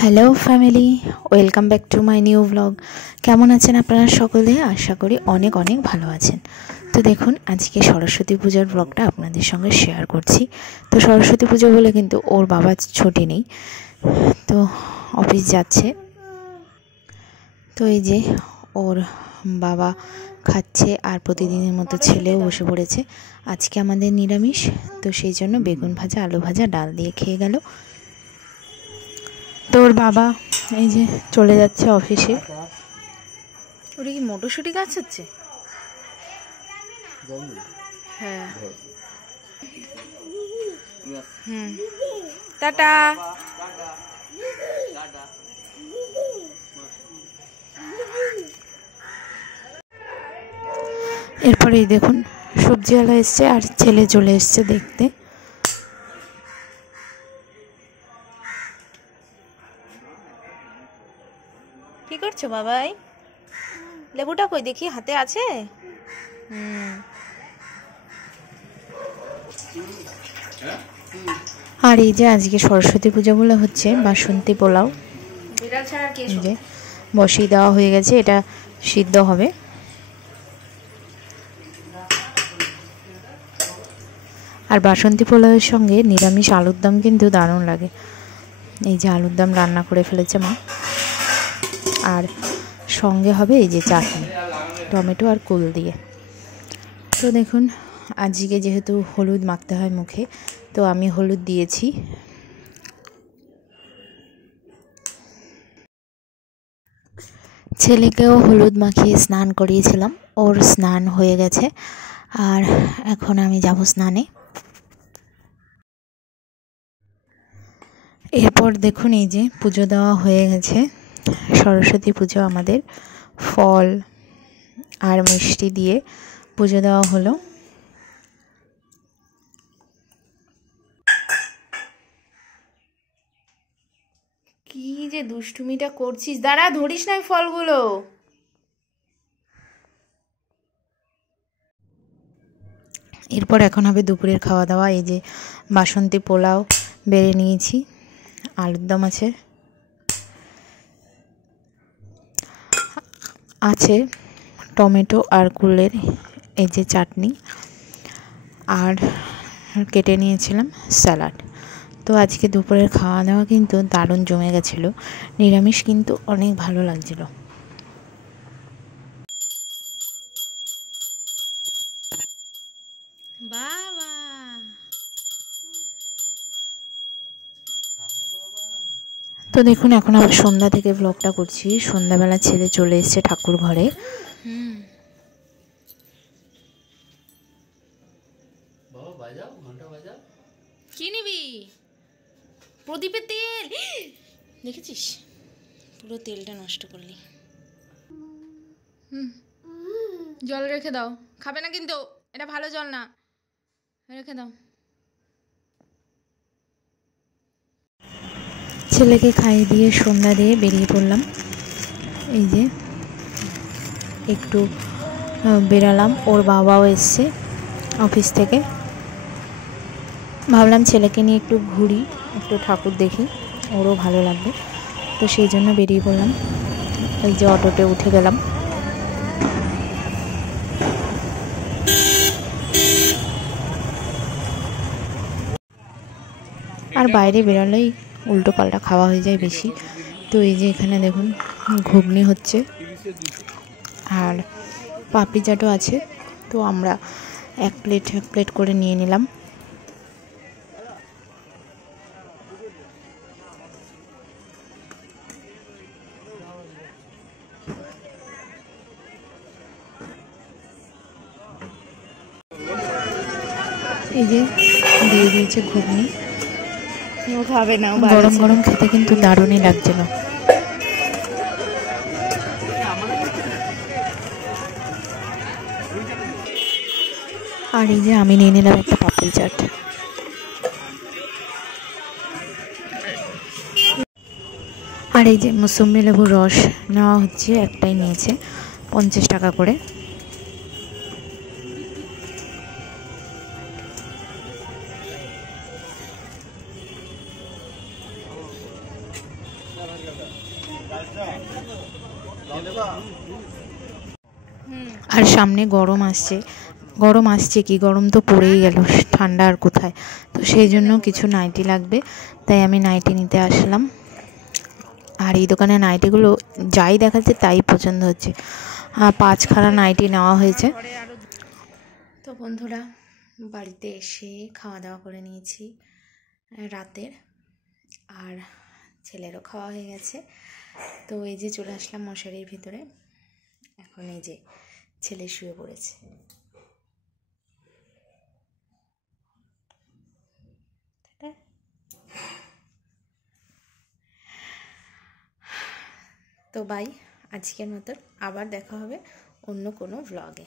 Hello family, welcome back to my new blog. কেমন আছেন আপনারা সকলে? আশা করি অনেক অনেক ভালো আছেন। তো দেখুন, আজকে সরস্বতী পূজার ব্লগটা আপনাদের সঙ্গে শেয়ার করছি। তো সরস্বতী পুজো বলে কিন্তু ওর বাবার ছুটি নেই, তো অফিস যাচ্ছে। তো এই যে ওর বাবা খাচ্ছে, আর প্রতিদিনের মতো ছেলেও বসে পড়েছে। আজকে আমাদের নিরামিষ, তো সেই জন্য বেগুন ভাজা, আলু ভাজা, ডাল দিয়ে খেয়ে গেল। তোর বাবা এই যে চলে যাচ্ছে অফিসে। ওটা কি মটরশুঁটি গাছ হচ্ছে? হ্যাঁ, টাটা। এরপরে দেখুন, সবজিওয়ালা এসছে আর ছেলে চলে এসছে দেখতে। কি করছো বাবাই? লেবুটা কই দেখি, হাতে আছে? আর এই যে আজকে সরস্বতী পূজা বলে হচ্ছে বাসন্তী পোলাও, যে বসিয়ে দেওয়া হয়ে গেছে, এটা সিদ্ধ হবে। আর বাসন্তী পোলাওয়ের সঙ্গে নিরামিষ আলুর দম কিন্তু দারুণ লাগে। এই যে আলুর দম রান্না করে ফেলেছে মা, আর সঙ্গে হবে এই যে চাটনি, টমেটো আর কুল দিয়ে। তো দেখুন, আজকে যেহেতু হলুদ মাখতে হয় মুখে, তো আমি হলুদ দিয়েছি। ছেলেকেও হলুদ মাখিয়ে স্নান করিয়েছিলাম, ওর স্নান হয়ে গেছে, আর এখন আমি যাব স্নানে। এরপর দেখুন, এই যে পুজো দেওয়া হয়ে গেছে। সরস্বতী পুজো আমাদের ফল আর মিষ্টি দিয়ে পুজো দেওয়া হলো। কি যে দুষ্টুমিটা করছিস, দাঁড়া, ধরিস না ফলগুলো। এরপর এখন হবে দুপুরের খাওয়া দাওয়া। এই যে বাসন্তী পোলাও বেড়ে নিয়েছি, আলুর দম আছে, টমেটো আর কুলের এই যে চাটনি, আর কেটে নিয়েছিলাম স্যালাড। তো আজকে দুপুরের খাওয়া দাওয়া কিন্তু দারুণ জমে গেছিলো, নিরামিষ কিন্তু অনেক ভালো লাগছিল। বাবা, তো দেখুন, এখন আবার সন্ধ্যা থেকে ব্লগটা করছি। সন্ধ্যাবেলা ছেলে চলে এসেছে ঠাকুর ঘরে। কি নিবি? প্রদীপের তেল দেখেছিস? পুরো তেলটা নষ্ট করলি। জল রেখে দাও, খাবে না কিন্তু, এটা ভালো জল না, রেখে দাও। ছেলেকে খাইয়ে দিয়ে সন্ধ্যা দিয়ে বেরিয়ে পড়লাম। এই যে একটু বেরালাম, ওর বাবাও এসছে অফিস থেকে। ভাবলাম ছেলেকে নিয়ে একটু ঘুরি, একটু ঠাকুর দেখি, ওরও ভালো লাগবে, তো সেই জন্য বেরিয়ে পড়লাম। এই যে অটোতে উঠে গেলাম। আর বাইরে বেরোলেই উল্টো পাল্টা খাওয়া হয়ে যায় বেশি। তো এই যে এখানে দেখুন, ঘুগনি হচ্ছে আর পাপড়ি চাটও আছে। তো আমরা এক প্লেট করে নিয়ে নিলাম। এই যে দিয়ে দিয়েছে ঘুগনি, খাবে না, গরম গরম খেতে কিন্তু দারুণই লাগছিল। আর এই যে আমি নিয়ে নিলাম একটা পাপড়ি চাট। আর এই যে মুসম্বি লেবুর রস নেওয়া হচ্ছে, একটাই নিয়েছে 50 টাকা করে। আর সামনে গরম আসছে কি, গরম তো পড়েই গেল, ঠান্ডা আর কোথায়। তো সেই জন্য কিছু নাইটি লাগবে, তাই আমি নাইটি নিতে আসলাম। আর এই দোকানে নাইটিগুলো যাই দেখাচ্ছে তাই পছন্দ হচ্ছে। 5খানা নাইটি নেওয়া হয়েছে। তো বন্ধুরা, বাড়িতে এসে খাওয়া দাওয়া করে নিয়েছি রাতের, আর ছেলেরও খাওয়া হয়ে গেছে। তো এই যে চলে আসলাম মশারির ভিতরে। এখন এই যে ছেলে শুয়ে পড়েছে। তো বাই, আজকের মতো আবার দেখা হবে অন্য কোনো ভ্লগে।